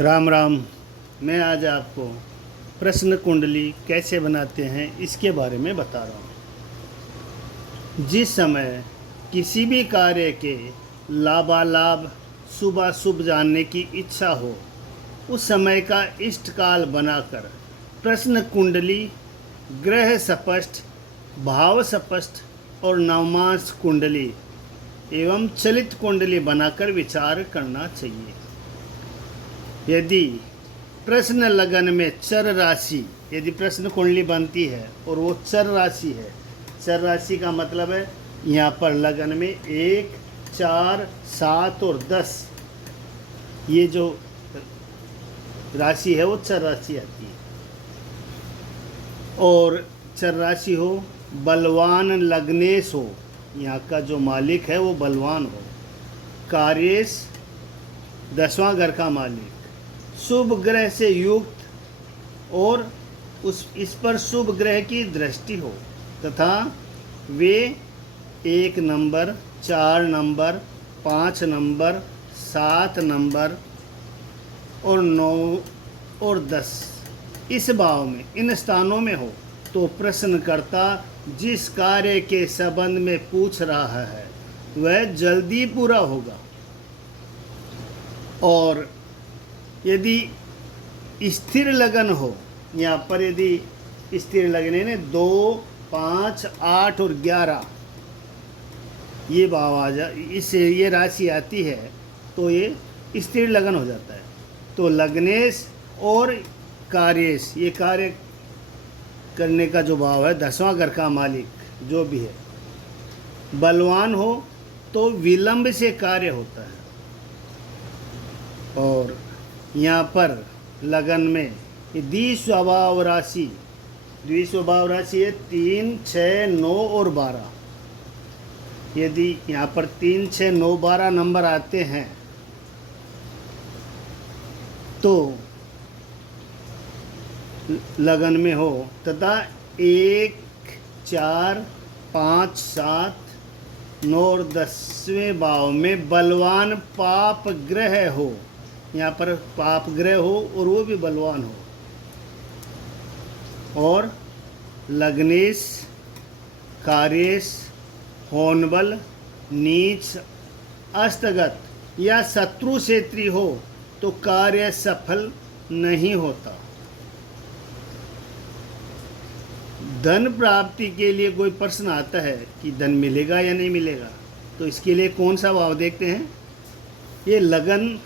राम राम। मैं आज आपको प्रश्न कुंडली कैसे बनाते हैं इसके बारे में बता रहा हूँ। जिस समय किसी भी कार्य के लाभालाभ शुभाशुभ जानने की इच्छा हो, उस समय का इष्ट काल बनाकर प्रश्न कुंडली, ग्रह स्पष्ट, भाव स्पष्ट और नवमांश कुंडली एवं चलित कुंडली बनाकर विचार करना चाहिए। यदि प्रश्न लगन में चर राशि, यदि प्रश्न कुंडली बनती है और वो चर राशि है, चर राशि का मतलब है यहाँ पर लगन में 1, 4, 7 और 10, ये जो राशि है वो चर राशि आती है। और चर राशि हो, बलवान लग्नेश हो, यहाँ का जो मालिक है वो बलवान हो, कार्येश 10वां घर का मालिक, शुभ ग्रह से युक्त और इस पर शुभ ग्रह की दृष्टि हो तथा वे 1 नंबर, 4 नंबर, 5 नंबर, 7 नंबर और 9 और 10 इस भाव में, इन स्थानों में हो तो प्रश्नकर्ता जिस कार्य के संबंध में पूछ रहा है वह जल्दी पूरा होगा। और यदि स्थिर लगन हो, यहाँ पर यदि स्थिर लगने ने 2, 5, 8 और 11 ये भाव आ जा, इससे ये राशि आती है तो ये स्थिर लगन हो जाता है। तो लग्नेश और कार्येश, ये कार्य करने का जो भाव है 10वां घर का मालिक जो भी है, बलवान हो तो विलंब से कार्य होता है। और यहाँ पर लगन में द्विस्वभाव राशि, द्विस्वभाव राशि है 3, 6, 9 और 12। यदि यहाँ पर 3, 6, 9, 12 नंबर आते हैं तो लगन में हो तथा 1, 4, 5, 7, 9 और 10वें भाव में बलवान पाप ग्रह हो, यहाँ पर पाप ग्रह हो और वो भी बलवान हो, और लग्नेश, कार्येश, होनबल, नीच, अस्तगत या शत्रु क्षेत्री हो तो कार्य सफल नहीं होता। धन प्राप्ति के लिए कोई प्रश्न आता है कि धन मिलेगा या नहीं मिलेगा, तो इसके लिए कौन सा भाव देखते हैं? ये लगन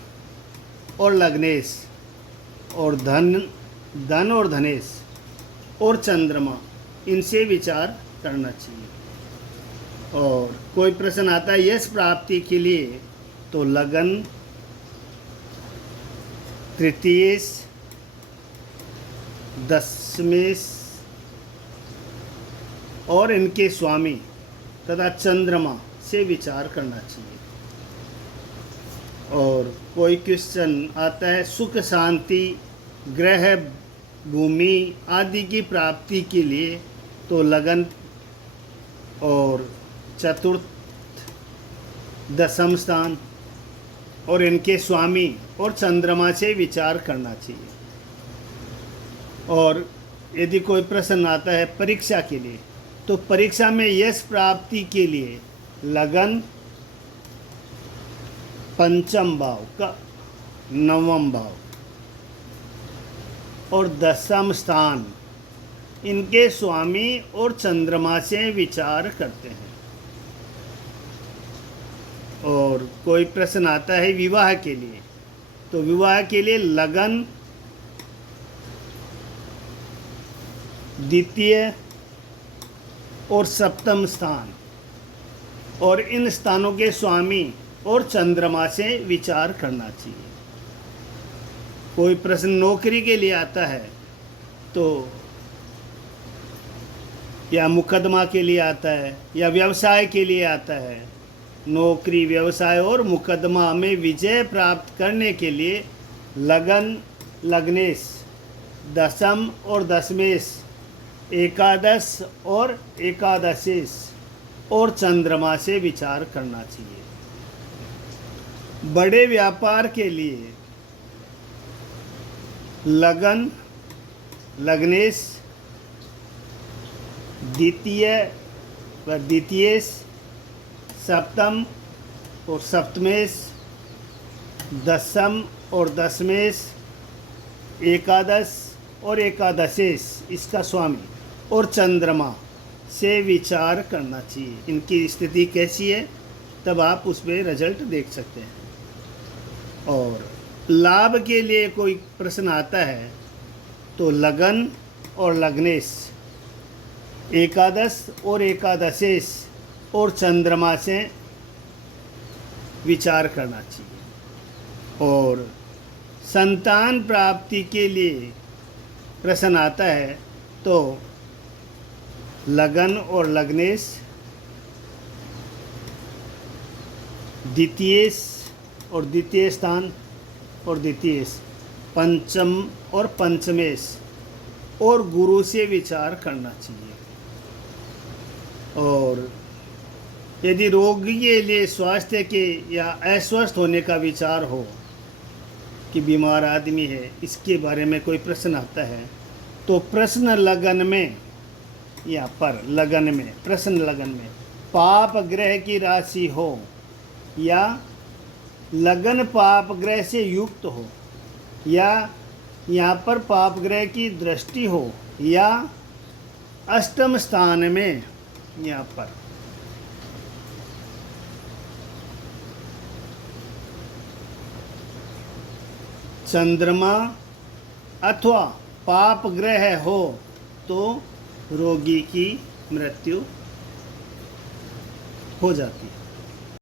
और लग्नेश और धन और धनेश और चंद्रमा, इनसे विचार करना चाहिए। और कोई प्रश्न आता है यश प्राप्ति के लिए, तो लगन, तृतीयेश, दशमेश और इनके स्वामी तथा चंद्रमा से विचार करना चाहिए। और कोई क्वेश्चन आता है सुख शांति, ग्रह, भूमि आदि की प्राप्ति के लिए, तो लगन और चतुर्थ, दशम स्थान और इनके स्वामी और चंद्रमा से विचार करना चाहिए। और यदि कोई प्रश्न आता है परीक्षा के लिए, तो परीक्षा में यश प्राप्ति के लिए लगन, पंचम भाव का 9वां भाव और 10वां स्थान, इनके स्वामी और चंद्रमा से विचार करते हैं। और कोई प्रश्न आता है विवाह के लिए, तो विवाह के लिए लगन, द्वितीय और सप्तम स्थान और इन स्थानों के स्वामी और चंद्रमा से विचार करना चाहिए। कोई प्रश्न नौकरी के लिए आता है तो या मुकदमा के लिए आता है या व्यवसाय के लिए आता है, नौकरी, व्यवसाय और मुकदमा में विजय प्राप्त करने के लिए लगन, लग्नेश, दशम और दशमेश, एकादश और एकादशेश और चंद्रमा से विचार करना चाहिए। बड़े व्यापार के लिए लगन, लग्नेश, द्वितीय व द्वितीयेश, सप्तम और सप्तमेश, दशम और दशमेश, एकादश और एकादशेश इसका स्वामी, और चंद्रमा से विचार करना चाहिए इनकी स्थिति कैसी है, तब आप उस पर रिजल्ट देख सकते हैं। और लाभ के लिए कोई प्रश्न आता है तो लगन और लग्नेश, एकादश और एकादशेश और चंद्रमा से विचार करना चाहिए। और संतान प्राप्ति के लिए प्रश्न आता है तो लगन और लग्नेश, द्वितीयेश और द्वितीय स्थान और द्वितीयेश, पंचम और पंचमेश और गुरु से विचार करना चाहिए। और यदि रोगी के लिए स्वास्थ्य के या अस्वस्थ होने का विचार हो कि बीमार आदमी है, इसके बारे में कोई प्रश्न आता है तो प्रश्न लगन में, यहाँ पर लगन में, प्रश्न लगन में पाप ग्रह की राशि हो या लगन पाप ग्रह से युक्त हो या यहाँ पर पाप ग्रह की दृष्टि हो या अष्टम स्थान में यहाँ पर चंद्रमा अथवा पाप ग्रह हो तो रोगी की मृत्यु हो जाती है।